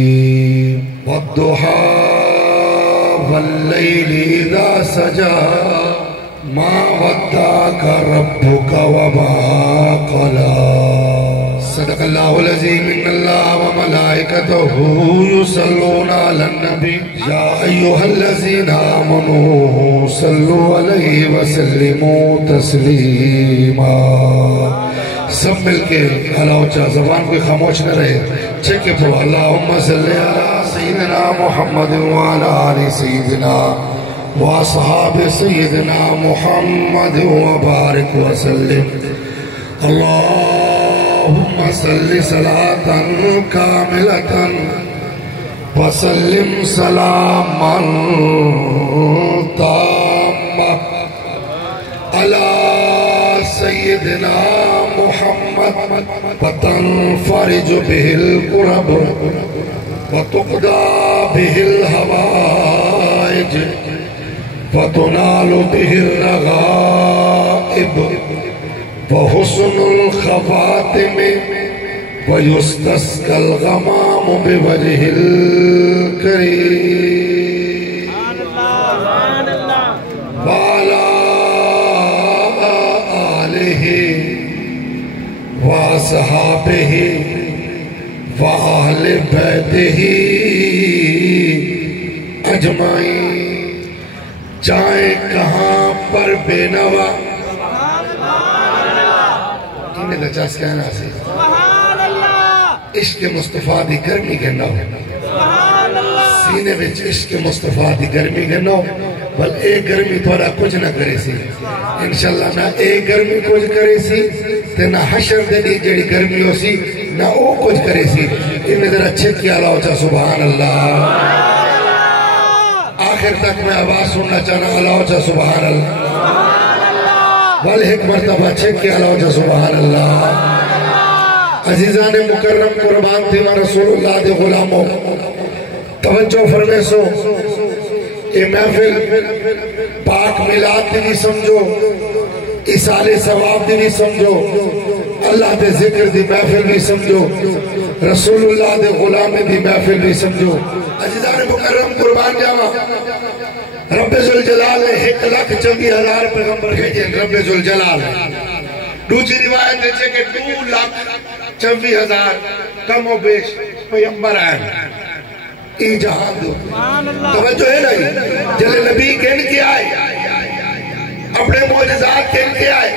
الرحيم والضحى والليل إذا سجى ما ودعك ربك وما قلى صدق الله العظيم إن الله وملائكته يصلون على النبي يا أيها الذين آمنوا صلوا عليه وسلموا تسليما سب مل کے اللہ اچھا زبان کوئی خاموش نہ رہے چھکے پڑھو اللہم صلی علی سیدنا محمد وعلی آل سیدنا واصحاب سیدنا محمد وبارک وسلم اللہم صلی صلاة کاملة وسلم سلاما تاما علی سیدنا محمد وتنفرج به الكرب وتقضى به الحوائج وتنال به الرغائب وحسن الخواتم ويستسقى الغمام بوجه الكريم وعلى آله وصحابه وآل بیتہ اجمعین جائیں کہاں پر بے نوا کینے دا چاس کہنا سی عشق مصطفیٰ دی گرمی گھنو سینے وچ عشق مصطفیٰ دی گرمی گھنو بل اے گرمی تھوڑا کچھ نہ کرے سی انشاءاللہ نہ اے گرمی کچھ کرے سی تے نہ حشر دے دی جڑی گرمی ہو سی نہ او کچھ کرے سی انہیں ذرا چھک کیا اللہ ہوتا سبحان اللہ آخر تک میں آواز سننا چاہنا اللہ ہوتا سبحان اللہ بل ایک مرتبہ چھک کیا اللہ ہوتا سبحان اللہ عزیزان مکرم قربان تھی رسول اللہ دے غلاموں توجہ فرمے سو یہ محفل پاک میلاد دی نہیں سمجھو اصال ثواب دی نہیں سمجھو اللہ دے ذکر دی محفل بھی سمجھو رسول اللہ دے غلام دی محفل بھی سمجھو عزیزان مکرم قربان جاوا رب ذوالجلال نے 1,24,000 پیغمبر بھیجے رب ذوالجلال دوسری روایت ہے کہ 2,24,000 کم و بیش پیغمبر آئے ای جہان دو توجہ ہے نہیں جلے نبی کہن کے آئے اپنے معجزات کہن کے آئے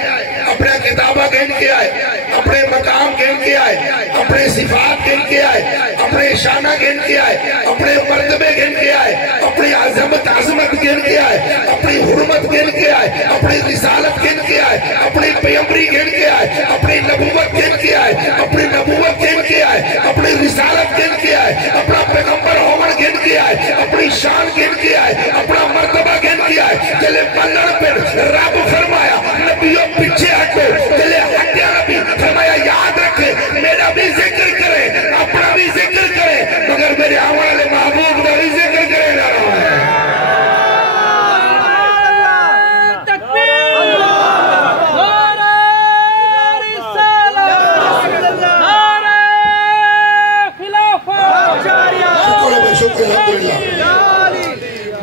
اپنے کتابہ کہن کے آئے اپنے مقام کہن کے آئے اپنے صفات کہن کے آئے اپنے شانہ کہن کے آئے اپنے مرتبے کہن کے آئے اپنی عظمت کہن کے آئے اپنی حرمت کہن کے آئے اپنی رسالت کہن کے آئے اپنی پیغمبری کہن کے آئے اپنی نبوت کہن کے آئے اپنی نبوت کہن کے آئے اپنی رسالت کہن کے آئے اپنا پیغمبر ہومن کہن کے آئے اپنی شان کہن کے آئے اپنا مرتبہ کہن کے آئے جلے بلڑ پر رب فرمایا نبیوں پیچھے ہٹو جلے ہٹیا نبی فرمایا یاد رکھے میرا بھی ذکر کرے اپنا بھی ذکر کرے مگر میرے آوالے محبوب کا بھی ذکر کرے جا رہا ہے شکر الحمدللہ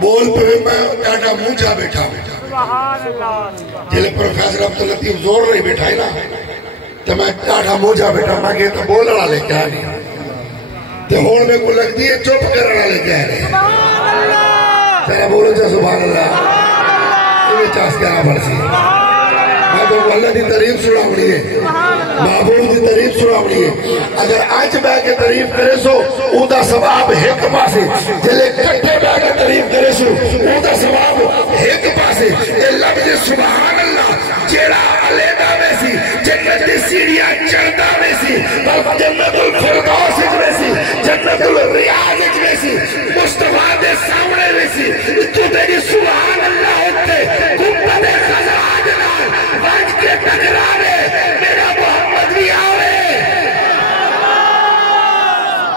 بول پہ میں کہنا مونچا بیٹھا جلے پروفیسر عبداللطیف زور رہی بیٹھا ہے نا تو میں کہنا مونچا بیٹھا میں کہتا بولنا لے کے آنی تو ہون میں کو لگ دیئے چپ کرنا لے کے آنی چلا بولو چاہ سبحان اللہ انہیں چاہس کہنا پڑسی میں تو اللہ دی تعریف سناونی ہے محبوب دی تعریف سناونی ہے اگر آج بے کے تعریف کرے سو اودا ثواب ایک پاسے جلے کٹے بے کے تعریف کرے سو اودا ثواب ایک پاسے یہ لفظ سبحان اللہ جیڑا علیدہ میں سی جنت سیڑیاں چردہ میں سی جنت الفردوس میں سی جنت الریاض میں سی مصطفیٰ دے سامنے میں سی تو تیری سبحان اللہ ہوتے گمبت خزاج نال واج کے ٹکرانے میرا محمد بھی آوے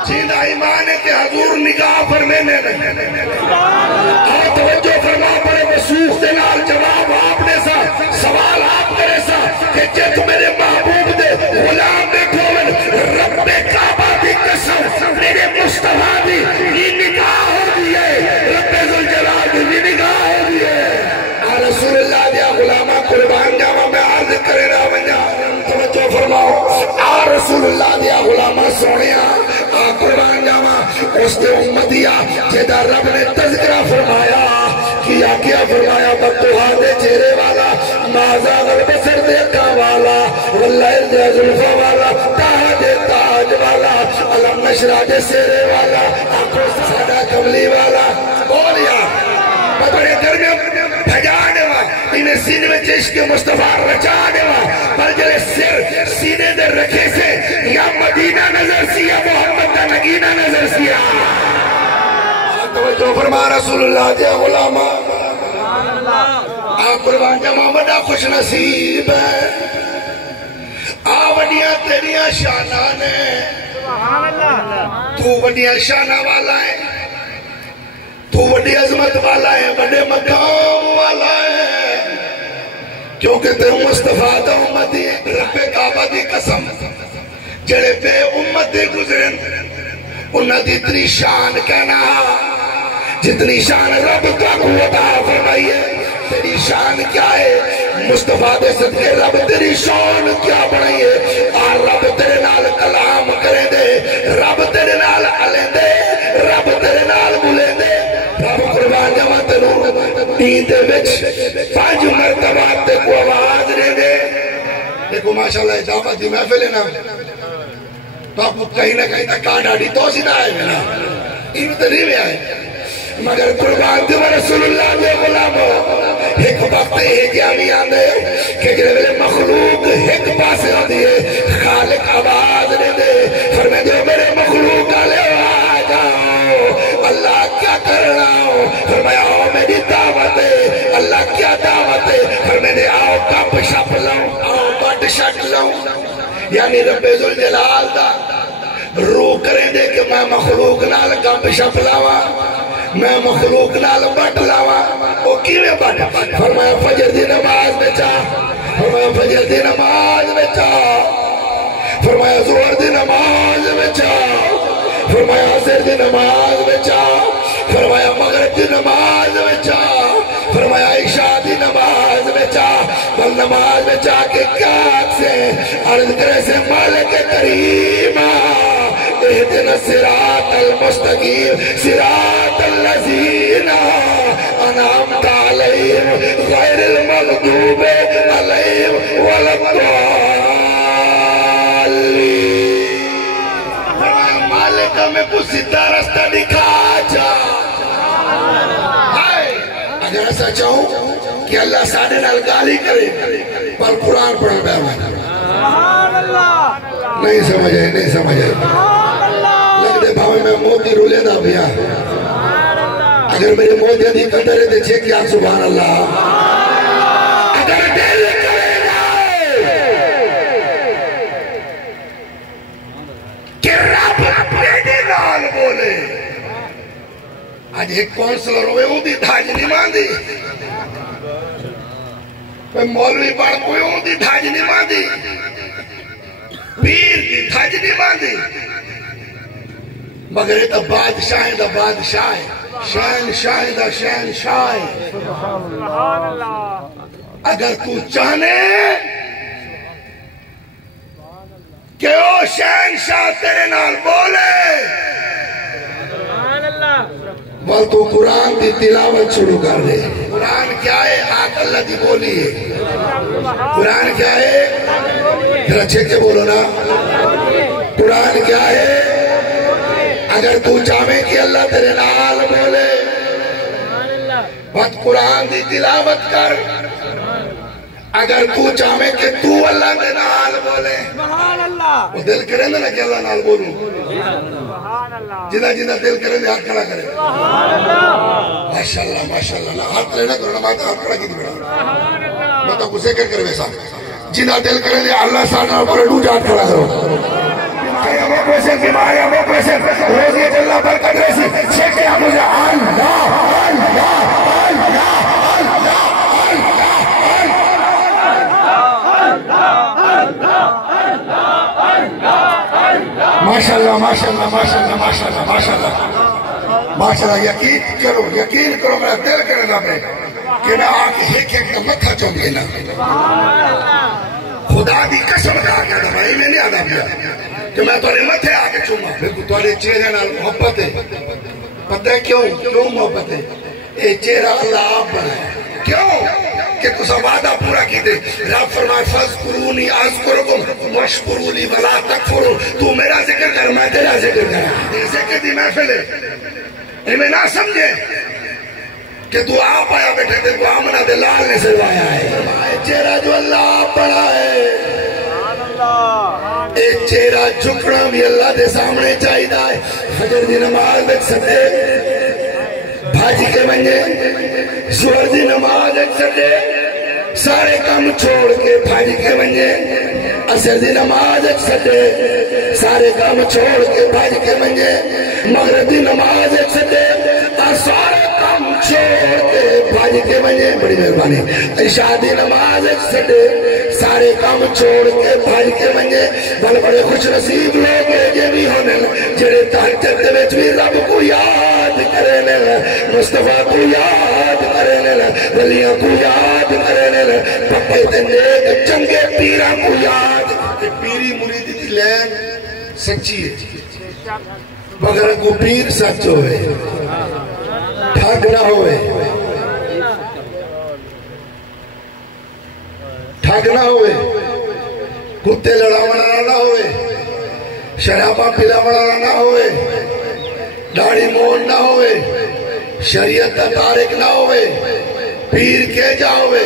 چیدہ ایمان ہے کہ حضور نگاہ فرمینے اور توجہ فرما پڑے وسوخ دے نال جواب آپ نے سا سوال آپ کرے سا کہ جت میرے محبوب دے غلام بیٹھو من رسول اللہ دیا غلامہ سونیا قربان جاما اس دے امتیا جیدہ رب نے تذکرہ فرمایا کیا فرمایا بدوہا دے چہرے والا مازا غلبسر دے کا والا واللہ دے ظلفہ والا تاہ دے تاج والا علم نشرہ دے سیرے والا آنکھوں سادہ کملی والا بولیا بڑے درمیان بھجانے والا انہیں سینے میں عشق مصطفیٰ رچانے والا پر جلے سر سینے دے رکھے سے یا مدینہ نظر سیا محمد کا نگینہ نظر سیا توجہ فرما رسول اللہ دیا غلامہ آپ قربان جمع بڑا خوش نصیب ہے وڈیاں تیریاں شانہ نے تو وڈیاں شانہ والا ہے تو وڈی عظمت والا ہے بڑے مقام والا ہے کیونکہ تے مصطفیٰ دا امتی رب کعبہ دی قسم جڑے پہ امت دے گزرن انہاں دی اتنی شان کہنا جتنی شان رب کا قوت فرمائی ہے تیری شان کیا ہے مصطفیٰ دے صدقے رب تیری شان کیا بڑھائی ہے اور رب تیرے نال کلام کریں دے رب تیرے نال علیں دے رب تیرے نال بلیں دے رب قربان جمع تنو دین دے وچ 5 مرتبہ تے کو آواز دے دے دیکھو ماشاءاللہ اجابت دی محفل ہے نا تو آپ کو کہیں نہ کہیں تک ڈاڑی تو سی نہ آئے میرا ان تو نہیں میں آئے مگر قربان دیو رسول اللہ دے غلامو ایک وقت ایک یامی آندے کہ جلے میرے مخلوق ایک پاسے آدھی ہے خالق آواز دے دے فرمے دیو میرے مخلوق آلے آ جاؤ اللہ کیا کرنا ہو فرمایا آؤ میری دعوت ہے اللہ کیا دعوت ہے فرمے دے آؤ کپ شپ لاؤں آؤ بٹ شٹ لاؤں یعنی رب ذوالجلال دا روح کریں دے کہ میں مخلوق نال کپ شپ لاؤں میں مخلوق نال بٹ لاوا وہ کیویں بٹ فرمایا فجر دی نماز میں چاہ فرمایا فجر دی نماز میں چاہ فرمایا ظہر دی نماز میں چاہ فرمایا عصر دی نماز میں چاہ فرمایا مغرب دی نماز میں چاہ فرمایا عشاء دی نماز میں چاہ بل نماز میں چاہ کے کیا سے عرض کرے سے مالک کریمہ اہدنا الصراط المستقیم صراط الذین انعمت علیہم غیر المغضوب علیہم ولا الضالین فرمایا مالک ہمیں کو سیدھا رستہ دکھا جا اگر ایسا چاہوں کہ اللہ ساڑھے نال گالی کرے پر قرآن پڑھا گیا نہیں سمجھے نہیں سمجھے لگ دے بھاوے میں موتی رولے دا بیا اگر میرے موتی دی قدر ہے دے چھے کیا سبحان اللہ اگر دل کرے گا کہ رب اپنے نال بولے آج ایک کونسلر ہوئے ہوں دی دھاج نہیں ماندی کوئی مولوی پڑھ کوئی ہوں دی دھاج نہیں ماندی پیر کی دھاج نہیں ماندی مگر یہ تا بادشاہ دا بادشاہ شہنشاہ دا شہنشاہ اگر تو چاہنے کہ او شہنشاہ تیرے نال بولے بل تو قرآن دی تلاوت شروع کر دے قرآن کیا ہے آقا اللہ دی بولی ہے قرآن کیا ہے پھر اچھے کے بولو نا قرآن کیا ہے اگر تو چاہے کہ اللہ تیرے نال بولے بس قرآن دی تلاوت کر اگر تو چاہے کہ تو اللہ کے نال بولے وہ دل کرے نا کہ اللہ نال بولوں جنہ جنہ دل کرے دے ہاتھ کھڑا کرے ماشاءاللہ ماشاءاللہ ہاتھ لینا کرو نا ماتا ہاتھ کھڑا کی دی بڑا میں تو کسے کر ویسا جنہ دل کرے دے اللہ سانا پر ڈو جات کھڑا کرو ہمیں پیسے بیماری ہمیں پیسے روزی جلنا پر کر ریسی چھے مجھے اللہ ماشاءاللہ ماشاءاللہ ماشاءاللہ ماشاءاللہ ماشاءاللہ ماشاءاللہ یقین کرو میرا دل کرے نا پہ کہ میں آکے ایک ایک کا متھا چونگے نا خدا دی قسم کھا کے دبائی میں نہیں آدھا پیا کہ میں تھوڑے متھے آ کے چوما بالکل تھوڑے چہرے نال محبت ہے پتہ ہے کیوں محبت ہے اے چہرہ اللہ آپ بنائے کیوں کہ تو سب وعدہ پورا کی دے رب فرمائے فَاذْكُرُونِي أَذْكُرْكُمْ وَاشْكُرُوا لِي وَلَا تَكْفُرُوا تو میرا ذکر کر میں تیرا ذکر کر یہ ذکر دی محفل ہے انہیں نہ سمجھے کہ تو آپ آیا بیٹھے تھے کو آمنہ دلال نے سروایا ہے چہرہ جو اللہ آپ بڑا ہے ایک چہرہ جھکڑا بھی اللہ دے سامنے چاہی دا ہے فجر دی نماز ایک سدے بھاجی کے بنجے سور دی نماز ایک سدے سارے کام چھوڑ کے بھاجی کے بنجے عصر دی نماز ایک سدے سارے کام چھوڑ کے بھاجی کے بنجے مغرب دی نماز ایک سدے سارے کام چھوڑ کے بھاجی کے بنجے بڑی مہربانی عشاء دی نماز ایک سدے سارے کام چھوڑ کے بھاج کے بنجے بل بڑے خوش نصیب لوگ یہ بھی ہونے جڑے تہجد دے وچ بھی رب کو یاد کرنے مصطفیٰ کو یاد کرنے ولیاں کو یاد کرنے پپے تے نیک چنگے پیراں کو یاد کہ پیری مرید دی لین سچی ہے مگر کو پیر سچ ہوئے ٹھگ نہ ہوئے ٹھگ نہ ہوئے کتے لڑاونا نہ ہوئے شرابہ پلاونا نہ ہوئے داڑھی مون نہ ہوئے شریعت تارک نہ ہوئے پیر کے جاوے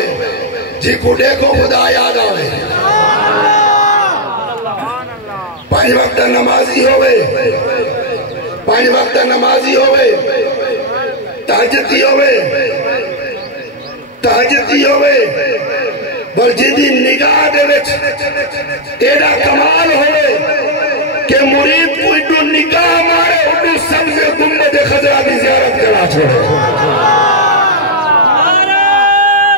جی کو دیکھو خدا یاد آوے 5 وقت نمازی ہوئے 5 وقت نمازی ہوئے تہجدی ہوئے بل جدی نگاہ دے وچ ایڈا کمال ہوئے کہ مرید کو اڈو نگاہ مارے اڈو سبز گنبد خضرا دی زیارت کرا چھوڑے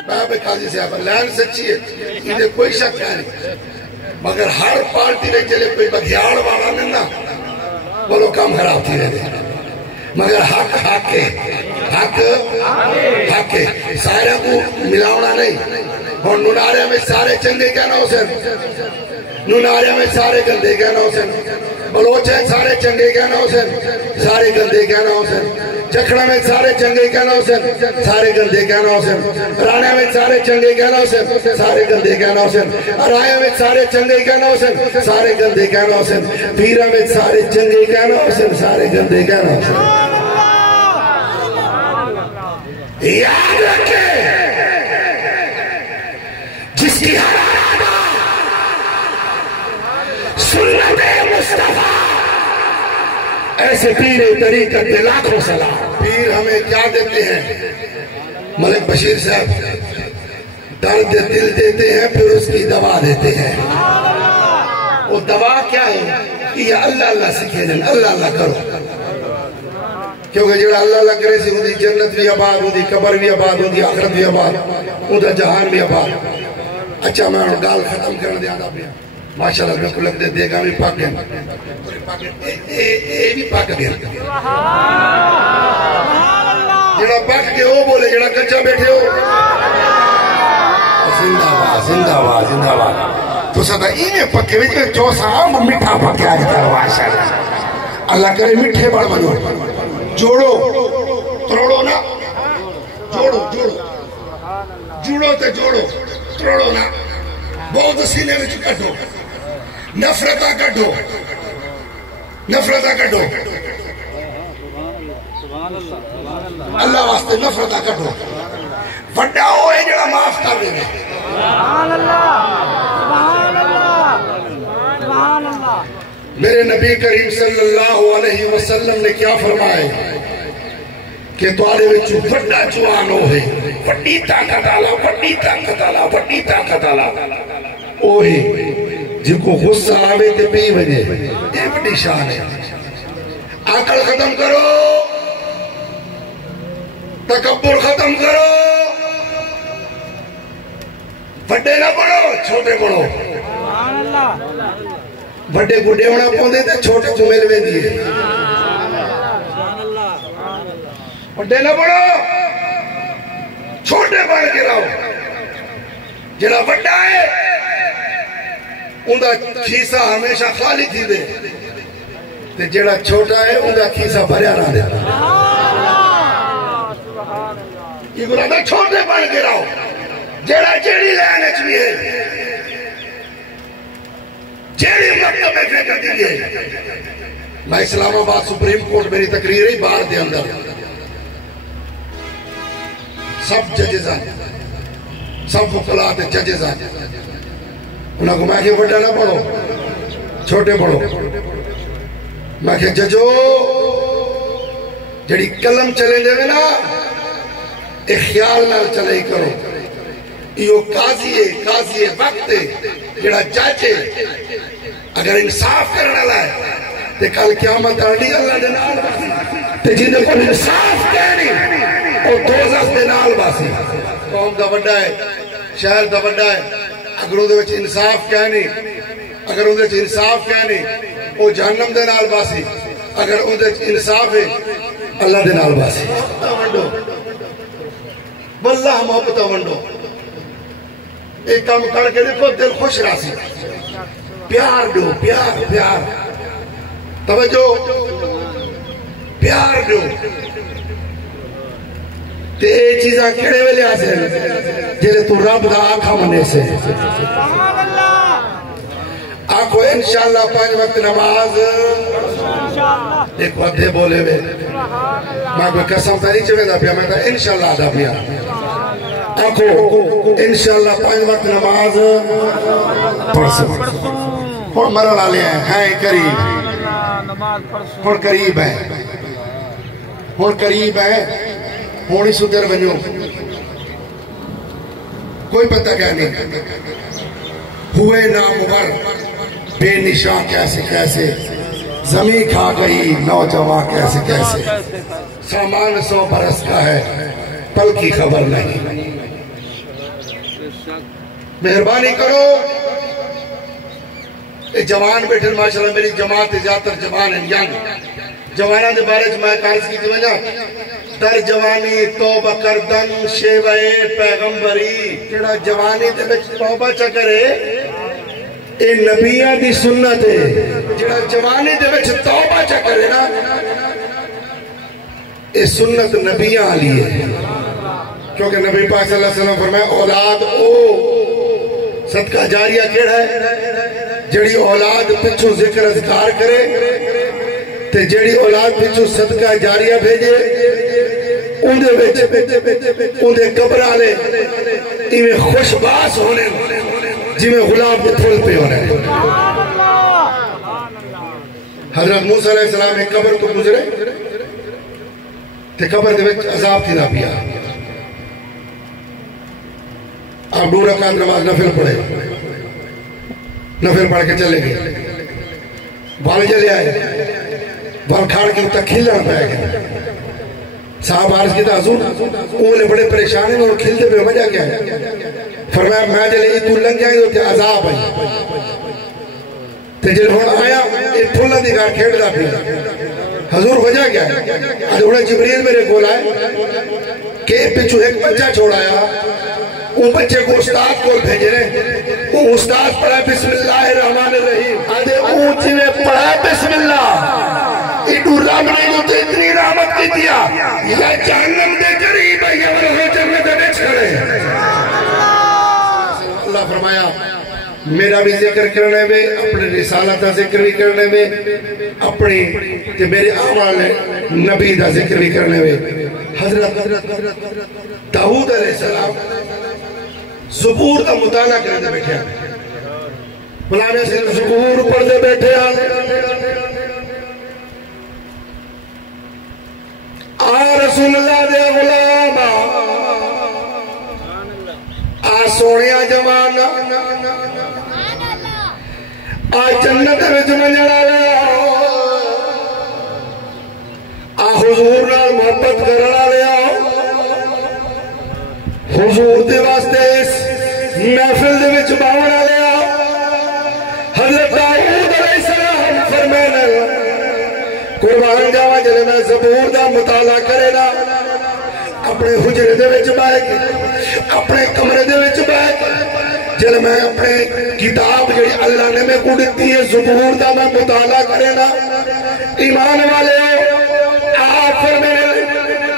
باب قاضی صاحب لین سچی ہے انہیں کوئی شک نہیں مگر ہر پارٹی نے چلے کوئی بگیاڑ والا نہیں نا وہ لوگ کام خراب تھی رہے مگر حق ہے سارے کو ملاونا نہیں اور نونارے میں سارے چنگے کہنا ہو سن نونارے میں سارے گندے کہنا ہو سن بلوچیں سارے چنگے کہنا ہو سن سارے گندے کہنا ہو سن چکھڑا میں سارے چنگے کہنا ہو سن سارے گندے کہنا ہو سن رانے میں سارے چنگے کہنا ہو سن سارے گندے کہنا ہو سن رائے میں سارے چنگے کہنا ہو سن سارے گندے کہنا ہو سن پیرہ میں سارے چنگے کہنا ہو سن سارے گندے کہنا ہو سن یاد رکھے جس کی حرارہ سنت مصطفیٰ ایسے پیر طریقت دے لاکھوں سلام پیر ہمیں کیا دیتے ہیں ملک بشیر صاحب درد دل دیتے ہیں پھر اس کی دوا دیتے ہیں وہ دوا کیا ہے یہ اللہ اللہ سکھے دیں اللہ اللہ کرو کیونکہ جڑا اللہ اللہ کرے سے ہوندی جنت بھی آباد ہوندی قبر بھی آباد ہوندی آخرت بھی آباد ہوندہ جہان بھی آباد اچھا میں انہوں گال ختم کرنے دیا دا پیا ماشاءاللہ میں کو لگ دے دے گا بھی پاک گیا اے بھی پاک گیا جڑا پاک گیا وہ بولے جڑا کچھا بیٹھے ہو زندہ آباد تو ساتھا اینے پکے بھی جو سام مٹھا پکے آج کرو ماشاءاللہ اللہ کرے مٹھے بڑھ بنو جوڑو تروڑو نا جوڑو تے جوڑو تروڑو نا بہت سینے میں کٹو نفرتہ کٹو اللہ واسطے نفرتہ کٹو وڈا ہوئے جڑا معاف کر دے گے میرے نبی کریم صلی اللہ علیہ وسلم نے کیا فرمائے کہ توارے وچو بڑا جوان ہوئے بڑی طاقت آلا اوہی جن کو غصہ آوے تے پی وجے یہ بڑی شان ہے عقل ختم کرو تکبر ختم کرو بڑے نہ پڑھو چھوٹے پڑھو بڑے گڈے ہونا پوندے تے چھوٹے چمیل میں دیئے بڑے نہ پڑھو چھوٹے پڑھ کے رہو جڑا بڑا ہے اندھا کھیسا ہمیشہ خالی تھی دے تے جڑا چھوٹا ہے اندھا کھیسا بھریا نہ دے یہ گلا میں چھوٹے پڑھ کے رہو جڑا جیڑی لین اچھی ہے جیڑی مکتب میں فکر دیئے میں اسلام آباد سپریم کورٹ میری تقریر ہی باہر دے اندر سب ججز ہیں سب وکلاء تے ججز ہیں انہاں کو میں کہ بڑا نہ پڑھو چھوٹے پڑھو میں کہ ججو جڑی قلم چلے دے نا ایک خیال نہ چلے ہی کرو یہ قاضی ہے وقت ہے جڑا جج ہے اگر انصاف کرنا لائے تے کل قیامت آنی اللہ دے نال باسی تے جنہیں کو انصاف کہنی اور دوزخ دے نال باسی قوم دا بڑا ہے شہر دا بڑا ہے اگر اندھے وچ انصاف کہنی اگر اندھے وچ انصاف کہنی وہ جہنم دے نال باسی اگر اندھے وچ انصاف ہے اللہ دے نال باسی واللہ محبت ونڈو ایک کام کر کے دیکھو دل خوش راسی پیار دو پیار توجہ پیار دو تے اے چیزاں کھڑے ویلے آسے جلے تو رب دا آنکھا منے سے آنکھو انشاءاللہ 5 وقت نماز ایک ودھے بولے وے میں کوئی قسم تا نہیں چوے دا پیا میں تا انشاءاللہ دا پیا آنکھو انشاءاللہ 5 وقت نماز پڑھ سکتے اور مرل آلے ہیں قریب اور قریب ہے ہونی سدر بنیو کوئی پتہ کیا نہیں ہوئے نامور بے نشان کیسے زمین کھا گئی نوجوان کیسے سامان 100 برس کا ہے پل کی خبر نہیں مہربانی کرو اے جوان بیٹھن ماشاءاللہ میری جماعت زیادہ جوان ہیں ینگ جوانہ دے بارے میں کارز کی وجہ در جوانی توبہ کردن شیوے پیغمبری کیڑا جوانی دے وچ توبہ چا کرے اے نبیاں دی سنت ہے جڑا جوانی دے وچ توبہ چا کرے نا اے سنت نبیاں علی ہے کیونکہ نبی پاک صلی اللہ علیہ وسلم فرمائے اولاد او صدقہ جاریہ کیڑا ہے جڑی اولاد پچھو ذکر اذکار کرے تے جڑی اولاد پچھو صدقہ جاریہ بھیجے اندھے قبر آلے ایویں خوش باس ہونے جی میں غلام کے پھول پہ ہونے حضرت موسیٰ علیہ السلام ایک قبر تو گزرے تے قبر دے وچ عذاب تھی نہ پیا آپ 2 رکعت نماز نفل پڑھے نفل پڑھ کے چلے گئے بال جلے آئے بال کھاڑ کے تک کھیلنا پائے گئے صاحب عارض کی حضور انہوں بڑے پریشان ہیں اور کھلتے پہ وجہ کیا ہے فرمایا میں جلے یہ تو لنگ جائیں تو عذاب ہے تے جلے ہونا آیا یہ پھولا دیکھار کھیڑ دا پھر حضور وجہ کیا ہے حضور جبریل میرے کول آئے کہ پچھو ایک بچہ چھوڑایا ان بچے کو استاد کو بھیجے رہے وہ استاد پڑھا بسم اللہ الرحمن الرحیم آدھے اونچی میں پڑھا بسم اللہ ایڈو رب نے جو تو اتنی رحمت کی دیا یا جہنم دے قریب ہے یا ورہو جنت دے چھڑے اللہ فرمایا میرا بھی ذکر کرنے میں اپنے رسالت ذکر بھی کرنے میں اپنی کہ میرے اعمال نبی دا ذکر بھی کرنے میں حضرت داؤد علیہ السلام زبور کا مطالعہ کرنے بیٹھے ہیں بلانے سے زبور پڑھنے بیٹھے ہیں رسول اللہ دے غلام سونیا جمانا جنت میں جمنجڑا لیا حضور نال محبت کرنا لیا حضور دے واسطے اس محفل دے وچ باونا لیا حضرت داؤد علیہ السلام فرمانے قربان جاواں جلے میں زبور دا مطالعہ کرے نا اپنے حجرے دے وچ بیٹھ کے اپنے کمرے دے وچ بیٹھ جل میں اپنے کتاب جڑی اللہ نے میں کو دیتی ہے زبور دا میں مطالعہ کرے نا ایمان والے آپ فرمائے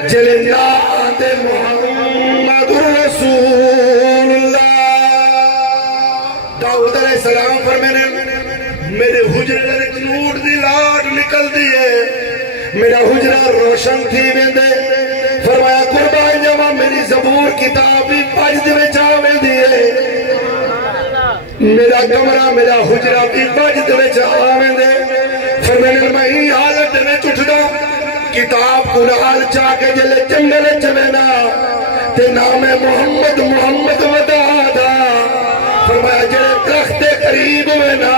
جل نا آتے محمد رسول اللہ داؤد علیہ السلام فرمائے میرے حجرے ایک نور دی لاٹ نکل دیئے میرا حجرہ روشن تھی ویندے فرمایا قربان جمع میری زبور کتابی پجد میں چاوے دیئے میرا کمرہ میرا حجرہ بھی پجد میں چاوے دے فرمایا میں ہی حالت میں چٹھنا کتاب قرآن چاہ کے جلے جنگل چمینا تے نام محمد محمد ودا دا فرمایا جلے درخت قریب میں نا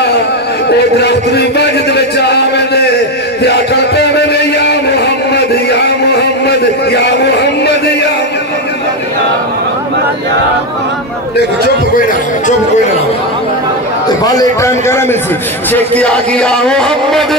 وہ درخت بھی بجد میں چاہویں دے تے آکھن پہ میں نے یا محمد یا محمد یا محمد یا دیکھو چوپ کوئی نہ تے بالے ٹائم کرا میں سی چیک کیا کہ یا محمد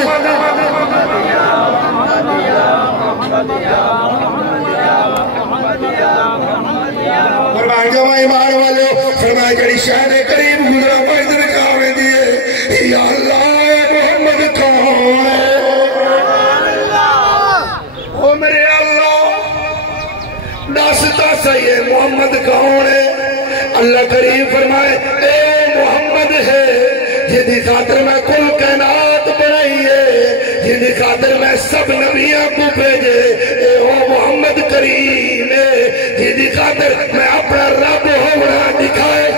فرمائے جو ایمان والے فرمائے جڑی شہد قریب گزرا بجد میں چاہویں دیئے یا اللہ محمد کون ہے او میرے اللہ داستا صحیح ہے محمد کون ہے اللہ کریم فرمائے اے محمد ہے جدی خاطر میں کل کائنات بنائی ہے جدی خاطر میں سب نبیوں کو بھیجے اے او محمد کریم ہے جدی خاطر میں اپنا رب ہونا دکھائے